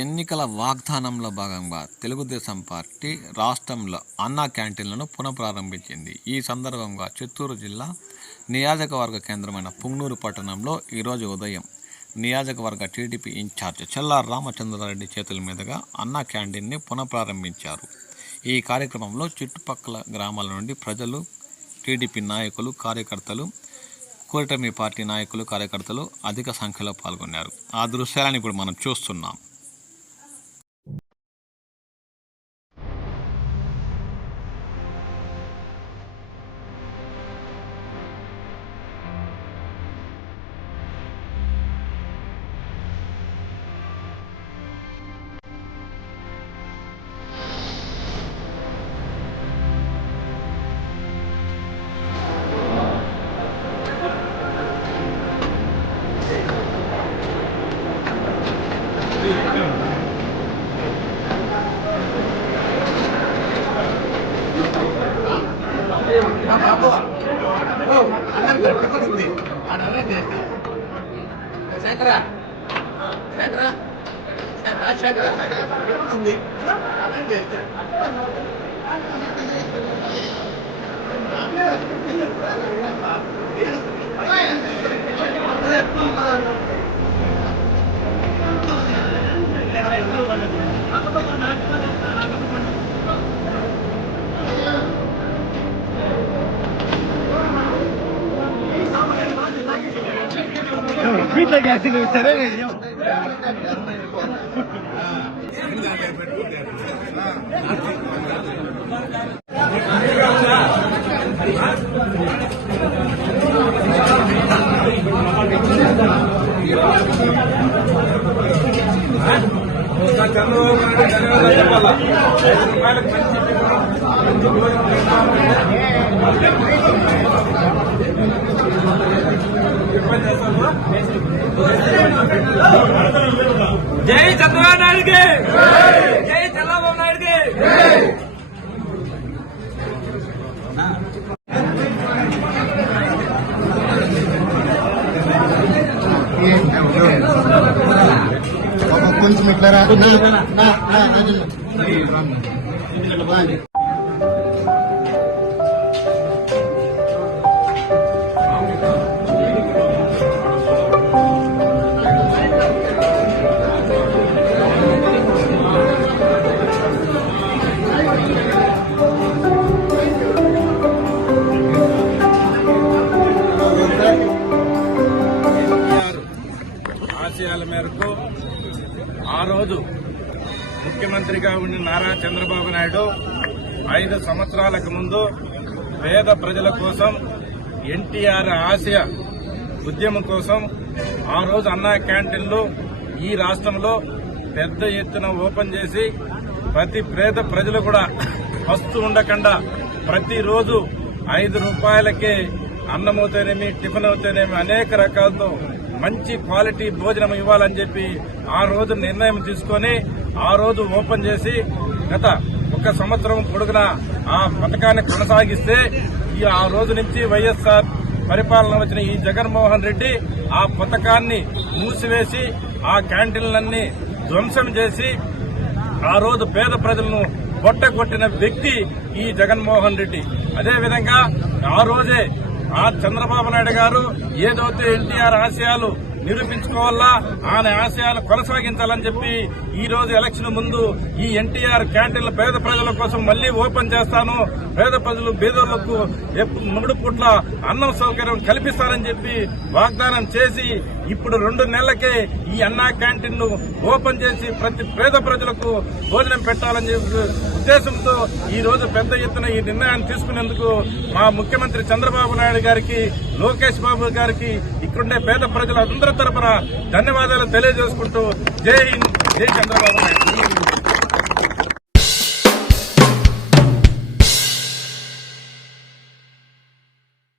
ఎన్నికల వాగ్దానంలో భాగంగా తెలుగుదేశం పార్టీ రాష్ట్రంలో అన్నా క్యాంటీన్లను పునఃప్రారంభించింది. ఈ సందర్భంగా చిత్తూరు జిల్లా నియోజకవర్గ కేంద్రమైన పుంగనూరు పట్టణంలో ఈరోజు ఉదయం నియోజకవర్గ టీడీపీ ఇన్ఛార్జ్ చెల్లారి రామచంద్రారెడ్డి చేతుల మీదుగా అన్నా క్యాంటీన్ని పునఃప్రారంభించారు. ఈ కార్యక్రమంలో చుట్టుపక్కల గ్రామాల నుండి ప్రజలు, టీడీపీ నాయకులు, కార్యకర్తలు, కూటమి పార్టీ నాయకులు, కార్యకర్తలు అధిక సంఖ్యలో పాల్గొన్నారు. ఆ దృశ్యాలను ఇప్పుడు మనం చూస్తున్నాం. జై చంద్రబాబు నాయుడుకి, జై చంద్రబాబు నాయుడుకి. కొంచెం ఇట్లా ఆశయాల మేరకు ఆ రోజు ముఖ్యమంత్రిగా ఉండి నారా చంద్రబాబు నాయుడు 5 సంవత్సరాలకు ముందు పేద ప్రజల కోసం ఎన్టీఆర్ ఆశయ ఉద్యమం కోసం ఆ రోజు అన్నా క్యాంటీన్లు ఈ రాష్ట్రంలో పెద్ద ఎత్తున ఓపెన్ చేసి ప్రతి పేద ప్రజలు కూడా వస్తూ ఉండకుండా ప్రతిరోజు 5 రూపాయలకే అన్నమవుతేనేమి, టిఫిన్ అవుతేనేమి అనేక రకాలతో మంచి క్వాలిటీ భోజనం ఇవ్వాలని చెప్పి ఆ రోజు నిర్ణయం తీసుకొని ఆ రోజు ఓపెన్ చేసి గత 1 సంవత్సరం పొడుగునా ఆ పథకాన్ని కొనసాగిస్తే ఆ రోజు నుంచి వైఎస్ఆర్ పరిపాలన వచ్చిన ఈ జగన్మోహన్ రెడ్డి ఆ పథకాన్ని మూసివేసి ఆ క్యాంటీన్లన్నీ ధ్వంసం చేసి ఆ రోజు పేద ప్రజలను కొట్టగొట్టిన వ్యక్తి ఈ జగన్మోహన్ రెడ్డి. అదేవిధంగా ఆ రోజే ఆ చంద్రబాబు నాయుడు గారు ఏదైతే ఎన్టీఆర్ ఆశయాలు నిరూపించుకోవాలా, ఆయన ఆశయాలు కొనసాగించాలని చెప్పి ఈ రోజు ఎలక్షన్ ముందు ఈ ఎన్టీఆర్ క్యాంటీన్ల పేద ప్రజల కోసం మళ్లీ ఓపెన్ చేస్తాను, పేద ప్రజలు బీదర్లకు 3 పూట్ల అన్నం సౌకర్యం కల్పిస్తానని చెప్పి వాగ్దానం చేసి ఇప్పుడు 2 నెలలకే ఈ అన్నా క్యాంటీన్ ను ఓపెన్ చేసి ప్రతి పేద ప్రజలకు భోజనం పెట్టాలని చెప్పి ఉద్దేశంతో ఈ రోజు పెద్ద ఎత్తున ఈ నిర్ణయాన్ని తీసుకునేందుకు మా ముఖ్యమంత్రి చంద్రబాబు నాయుడు గారికి, లోకేష్ బాబు గారికి, ఇక్కడుండే పేద ప్రజలందరి తరపున ధన్యవాదాలు తెలియజేసుకుంటూ జై హింద్, జై చంద్రబాబు నాయుడు.